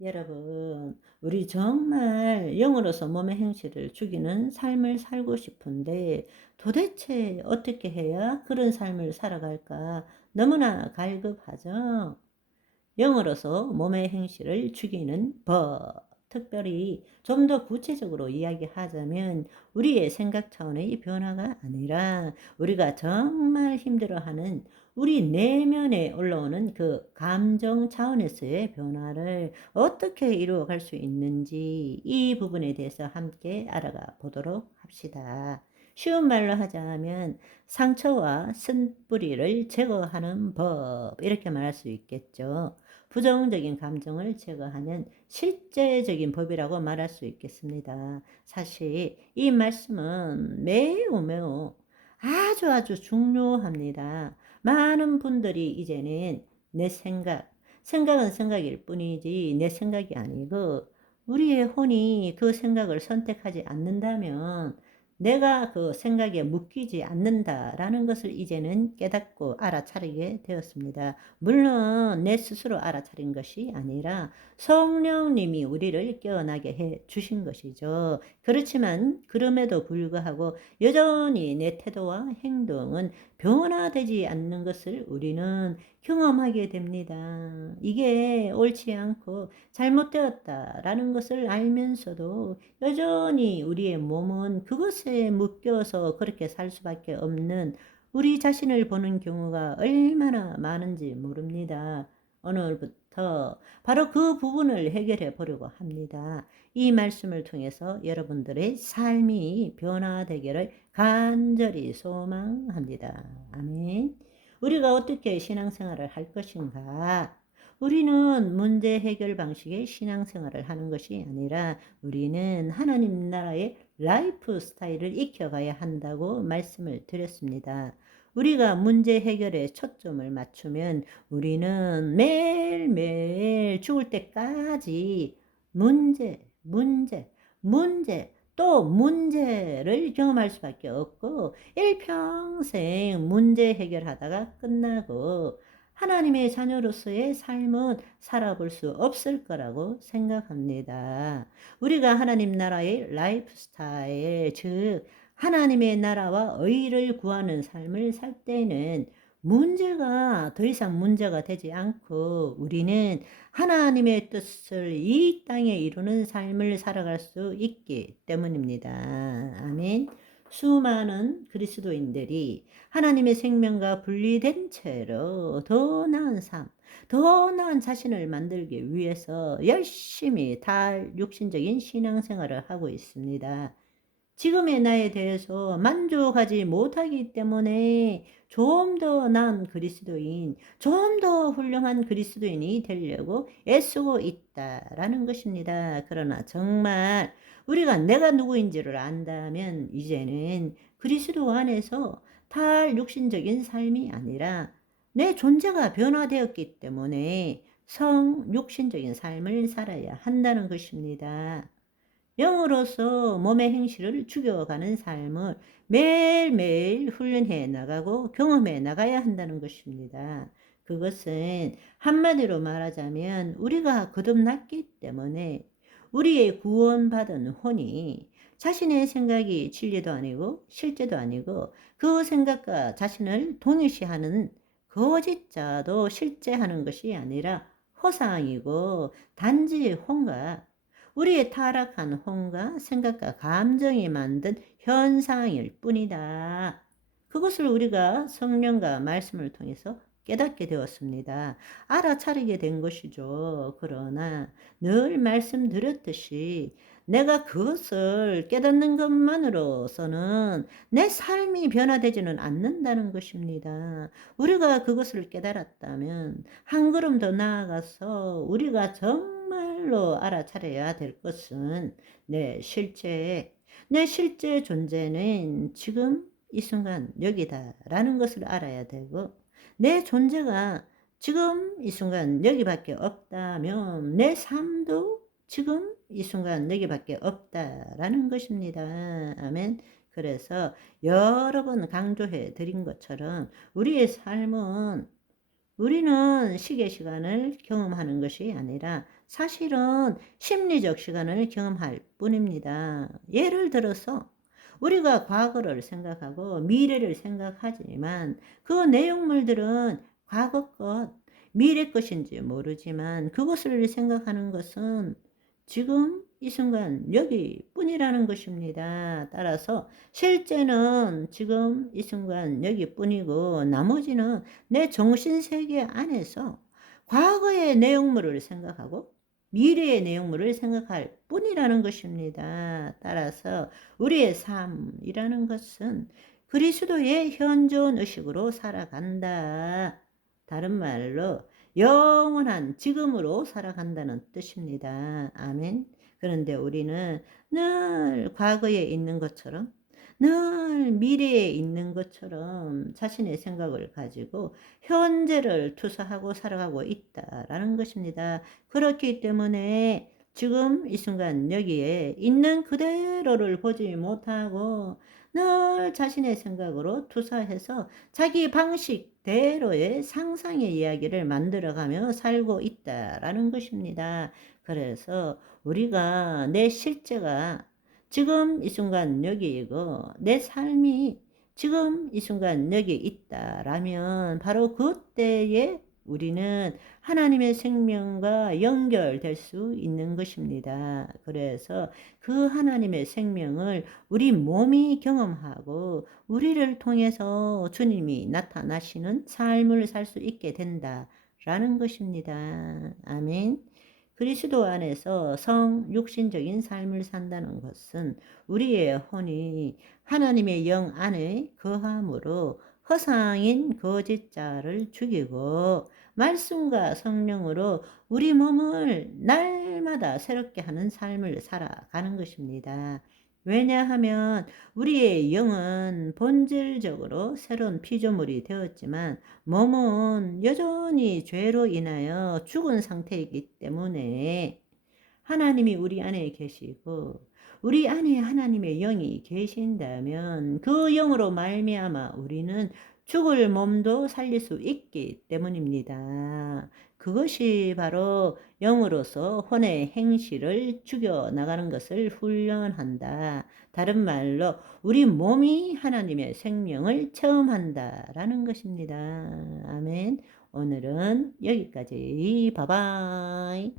여러분, 우리 정말 영으로서 몸의 행실을 죽이는 삶을 살고 싶은데 도대체 어떻게 해야 그런 삶을 살아갈까 너무나 갈급하죠? 영으로서 몸의 행실을 죽이는 법. 특별히 좀 더 구체적으로 이야기하자면 우리의 생각 차원의 변화가 아니라 우리가 정말 힘들어하는 우리 내면에 올라오는 그 감정 차원에서의 변화를 어떻게 이루어갈 수 있는지 이 부분에 대해서 함께 알아가 보도록 합시다. 쉬운 말로 하자면 상처와 쓴뿌리를 제거하는 법 이렇게 말할 수 있겠죠. 부정적인 감정을 제거하는 실제적인 법이라고 말할 수 있겠습니다. 사실 이 말씀은 매우 아주 중요합니다. 많은 분들이 이제는 내 생각은 생각일 뿐이지 내 생각이 아니고 우리의 혼이 그 생각을 선택하지 않는다면 내가 그 생각에 묶이지 않는다라는 것을 이제는 깨닫고 알아차리게 되었습니다. 물론 내 스스로 알아차린 것이 아니라 성령님이 우리를 깨어나게 해 주신 것이죠. 그렇지만 그럼에도 불구하고 여전히 내 태도와 행동은 변화되지 않는 것을 우리는 경험하게 됩니다. 이게 옳지 않고 잘못되었다라는 것을 알면서도 여전히 우리의 몸은 그것에 묶여서 그렇게 살 수밖에 없는 우리 자신을 보는 경우가 얼마나 많은지 모릅니다. 오늘부터 바로 그 부분을 해결해 보려고 합니다. 이 말씀을 통해서 여러분들의 삶이 변화되기를 간절히 소망합니다. 아멘. 우리가 어떻게 신앙생활을 할 것인가? 우리는 문제 해결 방식의 신앙생활을 하는 것이 아니라 우리는 하나님 나라의 라이프 스타일을 익혀가야 한다고 말씀을 드렸습니다. 우리가 문제 해결에 초점을 맞추면 우리는 매일매일 죽을 때까지 문제, 또 문제를 경험할 수밖에 없고 일평생 문제 해결하다가 끝나고 하나님의 자녀로서의 삶은 살아볼 수 없을 거라고 생각합니다. 우리가 하나님 나라의 라이프 스타일, 즉 하나님의 나라와 의를 구하는 삶을 살 때는 문제가 더 이상 문제가 되지 않고 우리는 하나님의 뜻을 이 땅에 이루는 삶을 살아갈 수 있기 때문입니다. 아멘. 수많은 그리스도인들이 하나님의 생명과 분리된 채로 더 나은 삶, 더 나은 자신을 만들기 위해서 열심히 육신적인 신앙생활을 하고 있습니다. 지금의 나에 대해서 만족하지 못하기 때문에 좀 더 나은 그리스도인, 좀 더 훌륭한 그리스도인이 되려고 애쓰고 있다라는 것입니다. 그러나 정말 우리가 내가 누구인지를 안다면 이제는 그리스도 안에서 탈육신적인 삶이 아니라 내 존재가 변화되었기 때문에 성육신적인 삶을 살아야 한다는 것입니다. 영으로서 몸의 행실을 죽여가는 삶을 매일매일 훈련해 나가고 경험해 나가야 한다는 것입니다. 그것은 한마디로 말하자면 우리가 거듭났기 때문에 우리의 구원받은 혼이 자신의 생각이 진리도 아니고 실제도 아니고 그 생각과 자신을 동일시하는 거짓자도 실제하는 것이 아니라 허상이고 단지 혼과 우리의 타락한 혼과 생각과 감정이 만든 현상일 뿐이다. 그것을 우리가 성령과 말씀을 통해서 깨닫게 되었습니다. 알아차리게 된 것이죠. 그러나 늘 말씀드렸듯이 내가 그것을 깨닫는 것만으로서는 내 삶이 변화되지는 않는다는 것입니다. 우리가 그것을 깨달았다면 한 걸음 더 나아가서 우리가 정말로 알아차려야 될 것은 내 실제 존재는 지금 이 순간 여기다라는 것을 알아야 되고 내 존재가 지금 이 순간 여기밖에 없다면 내 삶도 지금 이 순간 여기밖에 없다라는 것입니다. 아멘. 그래서 여러 번 강조해 드린 것처럼 우리는 시계 시간을 경험하는 것이 아니라 사실은 심리적 시간을 경험할 뿐입니다. 예를 들어서 우리가 과거를 생각하고 미래를 생각하지만 그 내용물들은 과거 것, 미래 것인지 모르지만 그것을 생각하는 것은 지금 이 순간 여기뿐이라는 것입니다. 따라서 실제는 지금 이 순간 여기뿐이고 나머지는 내 정신세계 안에서 과거의 내용물을 생각하고 미래의 내용물을 생각할 뿐이라는 것입니다. 따라서 우리의 삶이라는 것은 그리스도의 현존 의식으로 살아간다. 다른 말로 영원한 지금으로 살아간다는 뜻입니다. 아멘. 그런데 우리는 늘 과거에 있는 것처럼 늘 미래에 있는 것처럼 자신의 생각을 가지고 현재를 투사하고 살아가고 있다라는 것입니다. 그렇기 때문에 지금 이 순간 여기에 있는 그대로를 보지 못하고 늘 자신의 생각으로 투사해서 자기 방식대로의 상상의 이야기를 만들어가며 살고 있다라는 것입니다. 그래서 우리가 내 실제가 지금 이 순간 여기이고 내 삶이 지금 이 순간 여기 있다라면 바로 그때에 우리는 하나님의 생명과 연결될 수 있는 것입니다. 그래서 그 하나님의 생명을 우리 몸이 경험하고 우리를 통해서 주님이 나타나시는 삶을 살 수 있게 된다라는 것입니다. 아멘. 그리스도 안에서 육신적인 삶을 산다는 것은 우리의 혼이 하나님의 영 안에 거함으로 허상인 거짓자를 죽이고 말씀과 성령으로 우리 몸을 날마다 새롭게 하는 삶을 살아가는 것입니다. 왜냐하면 우리의 영은 본질적으로 새로운 피조물이 되었지만 몸은 여전히 죄로 인하여 죽은 상태이기 때문에 하나님이 우리 안에 계시고 우리 안에 하나님의 영이 계신다면 그 영으로 말미암아 우리는 죽을 몸도 살릴 수 있기 때문입니다. 그것이 바로 영으로서 혼의 행실을 죽여나가는 것을 훈련한다. 다른 말로 우리 몸이 하나님의 생명을 체험한다라는 것입니다. 아멘. 오늘은 여기까지. 바이바이.